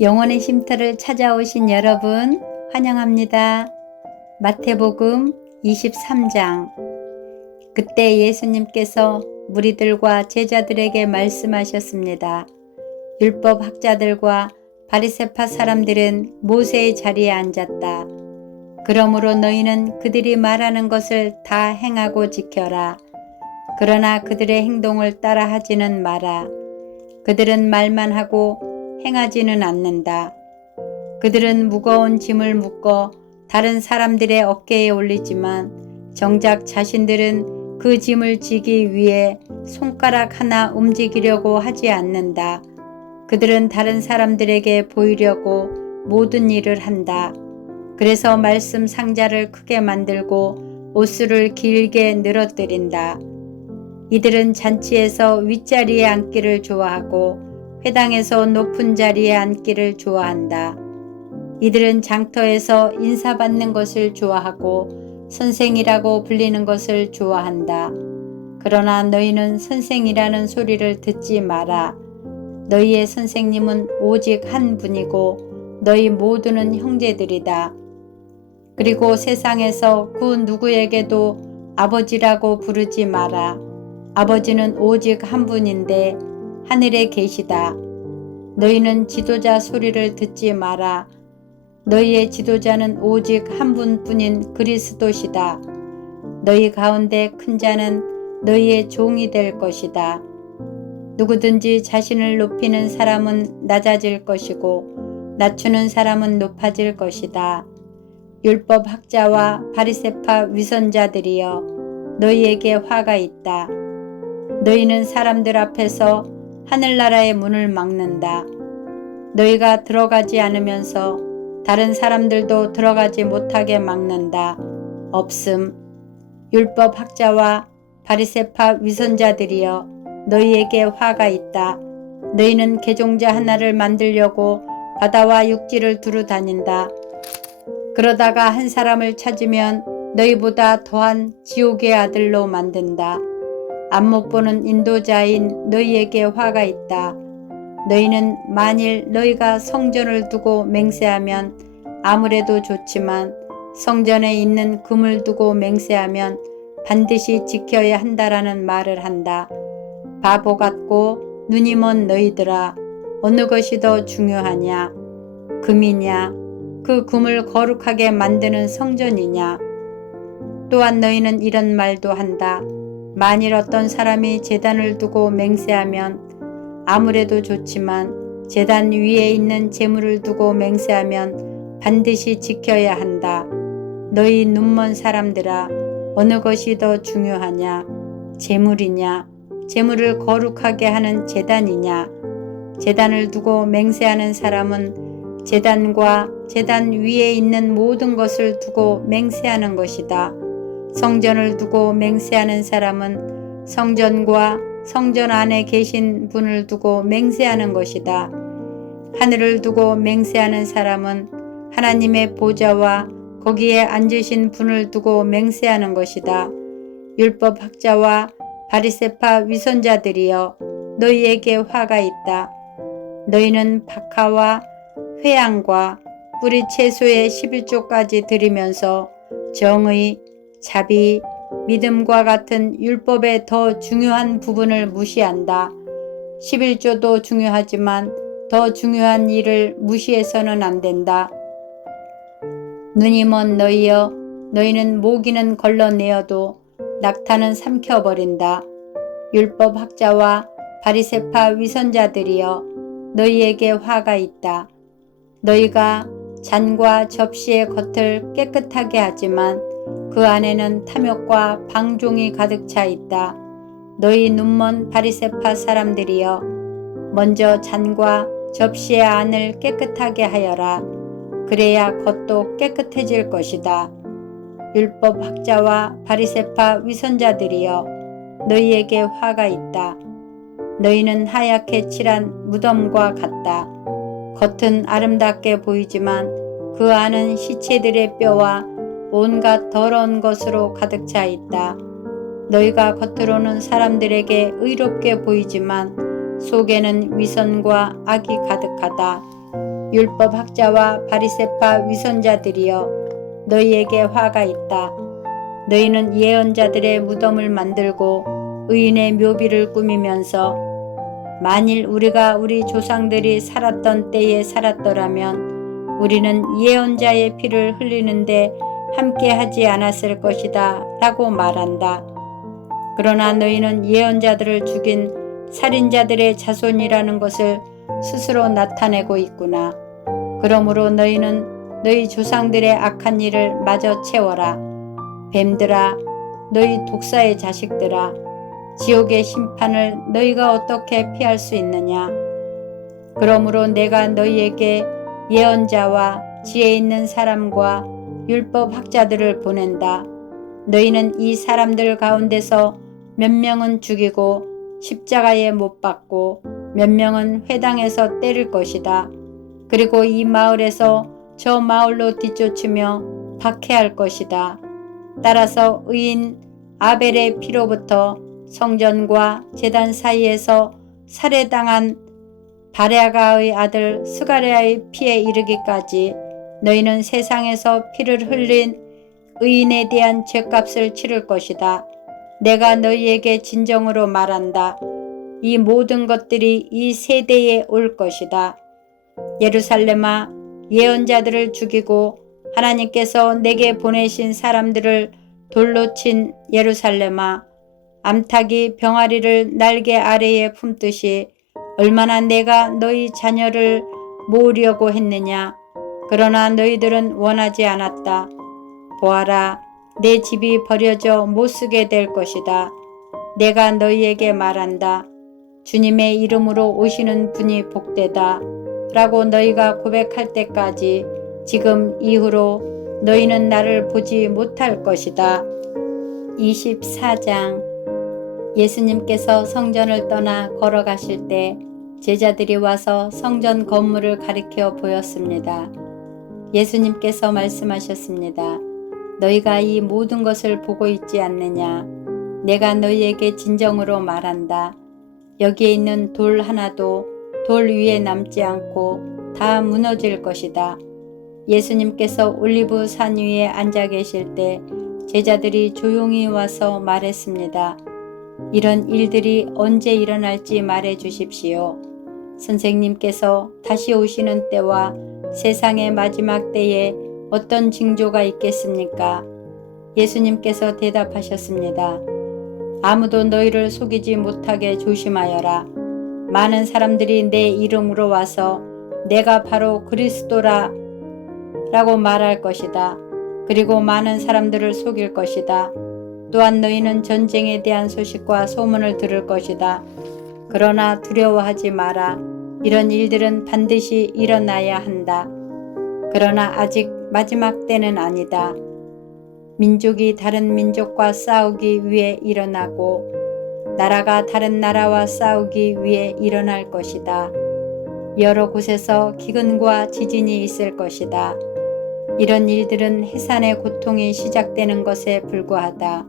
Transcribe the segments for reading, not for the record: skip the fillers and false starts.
영혼의 쉼터를 찾아오신 여러분 환영합니다. 마태복음 23장. 그때 예수님께서 무리들과 제자들에게 말씀하셨습니다. 율법 학자들과 바리새파 사람들은 모세의 자리에 앉았다. 그러므로 너희는 그들이 말하는 것을 다 행하고 지켜라. 그러나 그들의 행동을 따라하지는 마라. 그들은 말만 하고 행하지는 않는다. 그들은 무거운 짐을 묶어 다른 사람들의 어깨에 올리지만 정작 자신들은 그 짐을 지기 위해 손가락 하나 움직이려고 하지 않는다. 그들은 다른 사람들에게 보이려고 모든 일을 한다. 그래서 말씀 상자를 크게 만들고 옷수를 길게 늘어뜨린다. 이들은 잔치에서 윗자리에 앉기를 좋아하고 회당에서 높은 자리에 앉기를 좋아한다. 이들은 장터에서 인사받는 것을 좋아하고 선생이라고 불리는 것을 좋아한다. 그러나 너희는 선생이라는 소리를 듣지 마라. 너희의 선생님은 오직 한 분이고 너희 모두는 형제들이다. 그리고 세상에서 그 누구에게도 아버지라고 부르지 마라. 아버지는 오직 한 분인데 하늘에 계시다. 너희는 지도자 소리를 듣지 마라. 너희의 지도자는 오직 한 분뿐인 그리스도시다. 너희 가운데 큰 자는 너희의 종이 될 것이다. 누구든지 자신을 높이는 사람은 낮아질 것이고 낮추는 사람은 높아질 것이다. 율법 학자와 바리새파 위선자들이여, 너희에게 화가 있다. 너희는 사람들 앞에서 하늘나라의 문을 막는다. 너희가 들어가지 않으면서 다른 사람들도 들어가지 못하게 막는다. 없음. 율법 학자와 바리새파 위선자들이여, 너희에게 화가 있다. 너희는 개종자 하나를 만들려고 바다와 육지를 두루 다닌다. 그러다가 한 사람을 찾으면 너희보다 더한 지옥의 아들로 만든다. 앞못 보는 인도자인 너희에게 화가 있다. 너희는 만일 너희가 성전을 두고 맹세하면 아무래도 좋지만 성전에 있는 금을 두고 맹세하면 반드시 지켜야 한다라는 말을 한다. 바보 같고 눈이 먼 너희들아, 어느 것이 더 중요하냐? 금이냐? 그 금을 거룩하게 만드는 성전이냐? 또한 너희는 이런 말도 한다. 만일 어떤 사람이 제단을 두고 맹세하면 아무래도 좋지만 제단 위에 있는 제물을 두고 맹세하면 반드시 지켜야 한다. 너희 눈먼 사람들아, 어느 것이 더 중요하냐? 제물이냐? 제물을 거룩하게 하는 제단이냐? 제단을 두고 맹세하는 사람은 제단과 제단 위에 있는 모든 것을 두고 맹세하는 것이다. 성전을 두고 맹세하는 사람은 성전과 성전 안에 계신 분을 두고 맹세하는 것이다. 하늘을 두고 맹세하는 사람은 하나님의 보좌와 거기에 앉으신 분을 두고 맹세하는 것이다. 율법 학자와 바리새파 위선자들이여, 너희에게 화가 있다. 너희는 박하와 회향과 뿌리 채소의 11조까지 드리면서 정의, 자비, 믿음과 같은 율법의 더 중요한 부분을 무시한다. 11조도 중요하지만 더 중요한 일을 무시해서는 안 된다. 눈이 먼 너희여, 너희는 모기는 걸러내어도 낙타는 삼켜버린다. 율법 학자와 바리새파 위선자들이여, 너희에게 화가 있다. 너희가 잔과 접시의 겉을 깨끗하게 하지만 그 안에는 탐욕과 방종이 가득 차 있다. 너희 눈먼 바리새파 사람들이여, 먼저 잔과 접시의 안을 깨끗하게 하여라. 그래야 겉도 깨끗해질 것이다. 율법 학자와 바리새파 위선자들이여, 너희에게 화가 있다. 너희는 하얗게 칠한 무덤과 같다. 겉은 아름답게 보이지만 그 안은 시체들의 뼈와 온갖 더러운 것으로 가득 차 있다. 너희가 겉으로는 사람들에게 의롭게 보이지만 속에는 위선과 악이 가득하다. 율법학자와 바리새파 위선자들이여, 너희에게 화가 있다. 너희는 예언자들의 무덤을 만들고 의인의 묘비를 꾸미면서 만일 우리가 우리 조상들이 살았던 때에 살았더라면 우리는 예언자의 피를 흘리는데 함께 하지 않았을 것이다 라고 말한다. 그러나 너희는 예언자들을 죽인 살인자들의 자손이라는 것을 스스로 나타내고 있구나. 그러므로 너희는 너희 조상들의 악한 일을 마저 채워라. 뱀들아, 너희 독사의 자식들아, 지옥의 심판을 너희가 어떻게 피할 수 있느냐? 그러므로 내가 너희에게 예언자와 지혜 있는 사람과 율법학자들을 보낸다. 너희는 이 사람들 가운데서 몇 명은 죽이고 십자가에 못 박고 몇 명은 회당에서 때릴 것이다. 그리고 이 마을에서 저 마을로 뒤쫓으며 박해할 것이다. 따라서 의인 아벨의 피로부터 성전과 제단 사이에서 살해당한 바랴가의 아들 스가랴의 피에 이르기까지 너희는 세상에서 피를 흘린 의인에 대한 죗값을 치를 것이다. 내가 너희에게 진정으로 말한다. 이 모든 것들이 이 세대에 올 것이다. 예루살렘아, 예언자들을 죽이고 하나님께서 내게 보내신 사람들을 돌로 친 예루살렘아, 암탉이 병아리를 날개 아래에 품듯이 얼마나 내가 너희 자녀를 모으려고 했느냐. 그러나 너희들은 원하지 않았다. 보아라, 내 집이 버려져 못쓰게 될 것이다. 내가 너희에게 말한다. 주님의 이름으로 오시는 분이 복되다 라고 너희가 고백할 때까지 지금 이후로 너희는 나를 보지 못할 것이다. 24장. 예수님께서 성전을 떠나 걸어가실 때 제자들이 와서 성전 건물을 가리켜 보였습니다. 예수님께서 말씀하셨습니다. 너희가 이 모든 것을 보고 있지 않느냐? 내가 너희에게 진정으로 말한다. 여기에 있는 돌 하나도 돌 위에 남지 않고 다 무너질 것이다. 예수님께서 올리브 산 위에 앉아 계실 때 제자들이 조용히 와서 말했습니다. 이런 일들이 언제 일어날지 말해 주십시오. 선생님께서 다시 오시는 때와 세상의 마지막 때에 어떤 징조가 있겠습니까? 예수님께서 대답하셨습니다. 아무도 너희를 속이지 못하게 조심하여라. 많은 사람들이 내 이름으로 와서 내가 바로 그리스도라 라고 말할 것이다. 그리고 많은 사람들을 속일 것이다. 또한 너희는 전쟁에 대한 소식과 소문을 들을 것이다. 그러나 두려워하지 마라. 이런 일들은 반드시 일어나야 한다. 그러나 아직 마지막 때는 아니다. 민족이 다른 민족과 싸우기 위해 일어나고 나라가 다른 나라와 싸우기 위해 일어날 것이다. 여러 곳에서 기근과 지진이 있을 것이다. 이런 일들은 해산의 고통이 시작되는 것에 불과하다.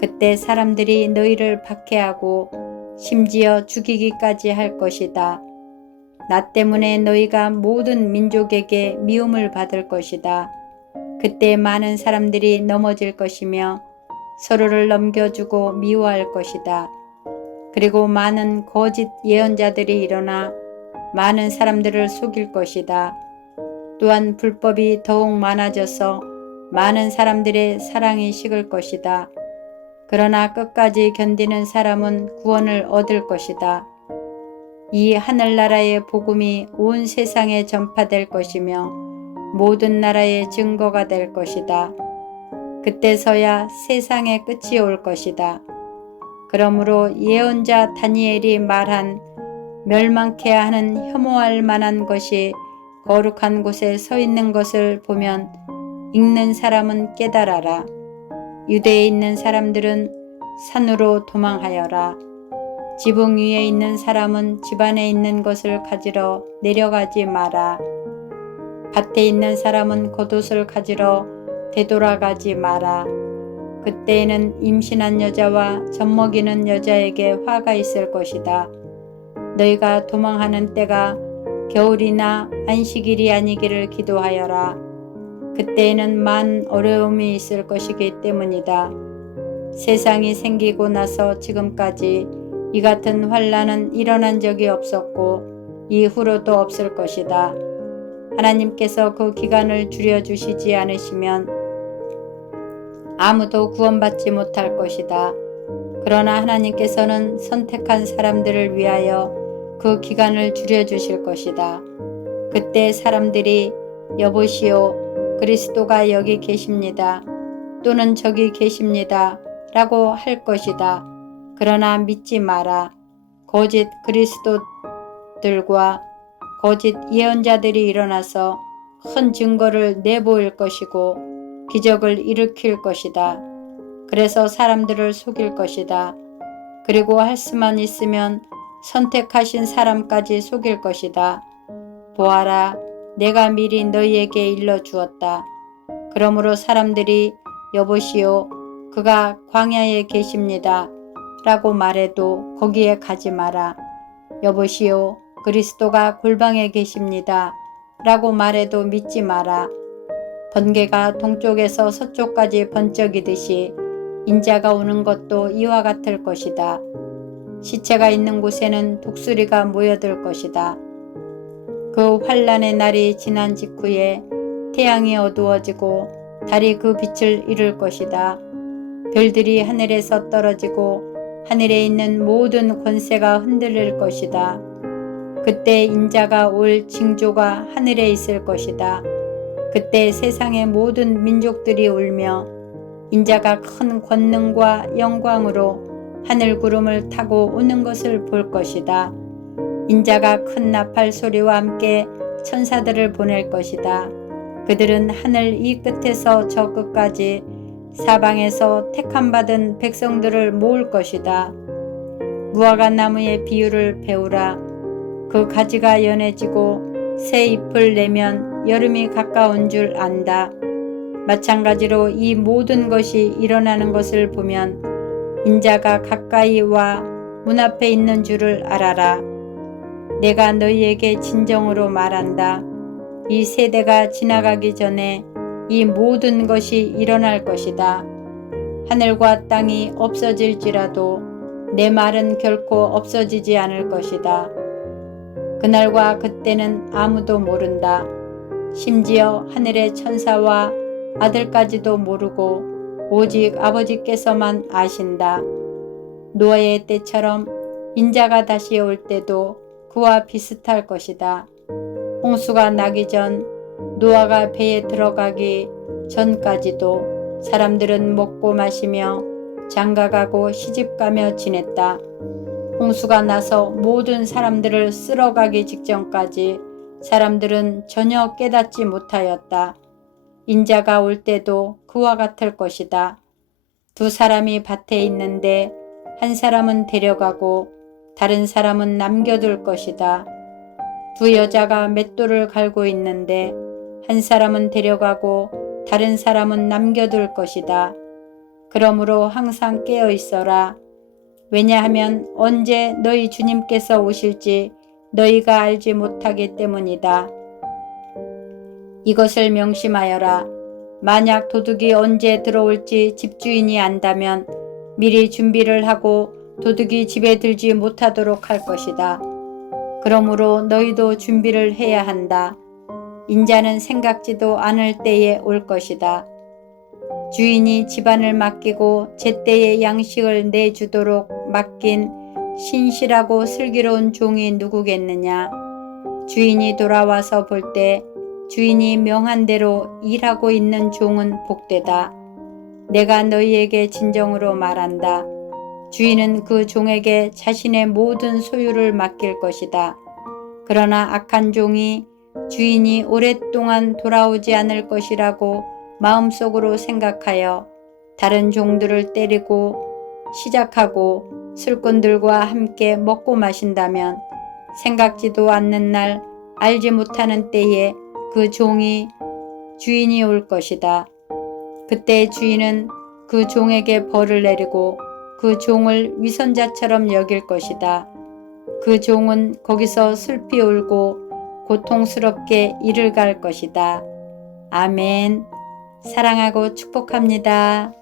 그때 사람들이 너희를 박해하고 심지어 죽이기까지 할 것이다. 나 때문에 너희가 모든 민족에게 미움을 받을 것이다. 그때 많은 사람들이 넘어질 것이며 서로를 넘겨주고 미워할 것이다. 그리고 많은 거짓 예언자들이 일어나 많은 사람들을 속일 것이다. 또한 불법이 더욱 많아져서 많은 사람들의 사랑이 식을 것이다. 그러나 끝까지 견디는 사람은 구원을 얻을 것이다. 이 하늘나라의 복음이 온 세상에 전파될 것이며 모든 나라의 증거가 될 것이다. 그때서야 세상의 끝이 올 것이다. 그러므로 예언자 다니엘이 말한 멸망케 하는 혐오할 만한 것이 거룩한 곳에 서 있는 것을 보면 읽는 사람은 깨달아라. 유대에 있는 사람들은 산으로 도망하여라. 지붕 위에 있는 사람은 집 안에 있는 것을 가지러 내려가지 마라. 밭에 있는 사람은 겉옷을 가지러 되돌아가지 마라. 그때에는 임신한 여자와 젖먹이는 여자에게 화가 있을 것이다. 너희가 도망하는 때가 겨울이나 안식일이 아니기를 기도하여라. 그때에는 많은 어려움이 있을 것이기 때문이다. 세상이 생기고 나서 지금까지 이 같은 환난은 일어난 적이 없었고 이후로도 없을 것이다. 하나님께서 그 기간을 줄여주시지 않으시면 아무도 구원받지 못할 것이다. 그러나 하나님께서는 선택한 사람들을 위하여 그 기간을 줄여주실 것이다. 그때 사람들이 여보시오, 그리스도가 여기 계십니다. 또는 저기 계십니다. 라고 할 것이다. 그러나 믿지 마라. 거짓 그리스도들과 거짓 예언자들이 일어나서 큰 증거를 내보일 것이고 기적을 일으킬 것이다. 그래서 사람들을 속일 것이다. 그리고 할 수만 있으면 선택하신 사람까지 속일 것이다. 보아라, 내가 미리 너희에게 일러주었다. 그러므로 사람들이 여보시오, 그가 광야에 계십니다. 라고 말해도 거기에 가지 마라. 여보시오, 그리스도가 골방에 계십니다. 라고 말해도 믿지 마라. 번개가 동쪽에서 서쪽까지 번쩍이듯이 인자가 오는 것도 이와 같을 것이다. 시체가 있는 곳에는 독수리가 모여들 것이다. 그 환난의 날이 지난 직후에 태양이 어두워지고 달이 그 빛을 잃을 것이다. 별들이 하늘에서 떨어지고 하늘에 있는 모든 권세가 흔들릴 것이다. 그때 인자가 올 징조가 하늘에 있을 것이다. 그때 세상의 모든 민족들이 울며 인자가 큰 권능과 영광으로 하늘 구름을 타고 오는 것을 볼 것이다. 인자가 큰 나팔 소리와 함께 천사들을 보낼 것이다. 그들은 하늘 이 끝에서 저 끝까지 사방에서 택함받은 백성들을 모을 것이다. 무화과 나무의 비유를 배우라. 그 가지가 연해지고 새 잎을 내면 여름이 가까운 줄 안다. 마찬가지로 이 모든 것이 일어나는 것을 보면 인자가 가까이 와 문 앞에 있는 줄을 알아라. 내가 너희에게 진정으로 말한다. 이 세대가 지나가기 전에 이 모든 것이 일어날 것이다. 하늘과 땅이 없어질지라도 내 말은 결코 없어지지 않을 것이다. 그날과 그때는 아무도 모른다. 심지어 하늘의 천사와 아들까지도 모르고 오직 아버지께서만 아신다. 노아의 때처럼 인자가 다시 올 때도 그와 비슷할 것이다. 홍수가 나기 전 노아가 배에 들어가기 전까지도 사람들은 먹고 마시며 장가가고 시집가며 지냈다. 홍수가 나서 모든 사람들을 쓸어가기 직전까지 사람들은 전혀 깨닫지 못하였다. 인자가 올 때도 그와 같을 것이다. 두 사람이 밭에 있는데 한 사람은 데려가고 다른 사람은 남겨둘 것이다. 두 여자가 맷돌을 갈고 있는데 한 사람은 데려가고 다른 사람은 남겨둘 것이다. 그러므로 항상 깨어 있어라. 왜냐하면 언제 너희 주님께서 오실지 너희가 알지 못하기 때문이다. 이것을 명심하여라. 만약 도둑이 언제 들어올지 집주인이 안다면 미리 준비를 하고 도둑이 집에 들지 못하도록 할 것이다. 그러므로 너희도 준비를 해야 한다. 인자는 생각지도 않을 때에 올 것이다. 주인이 집안을 맡기고 제때에 양식을 내주도록 맡긴 신실하고 슬기로운 종이 누구겠느냐. 주인이 돌아와서 볼 때 주인이 명한 대로 일하고 있는 종은 복되다. 내가 너희에게 진정으로 말한다. 주인은 그 종에게 자신의 모든 소유를 맡길 것이다. 그러나 악한 종이 주인이 오랫동안 돌아오지 않을 것이라고 마음속으로 생각하여 다른 종들을 때리고 시작하고 술꾼들과 함께 먹고 마신다면 생각지도 않는 날 알지 못하는 때에 그 종이 주인이 올 것이다. 그때 주인은 그 종에게 벌을 내리고 그 종을 위선자처럼 여길 것이다. 그 종은 거기서 슬피 울고 고통스럽게 이를 갈 것이다. 아멘. 사랑하고 축복합니다.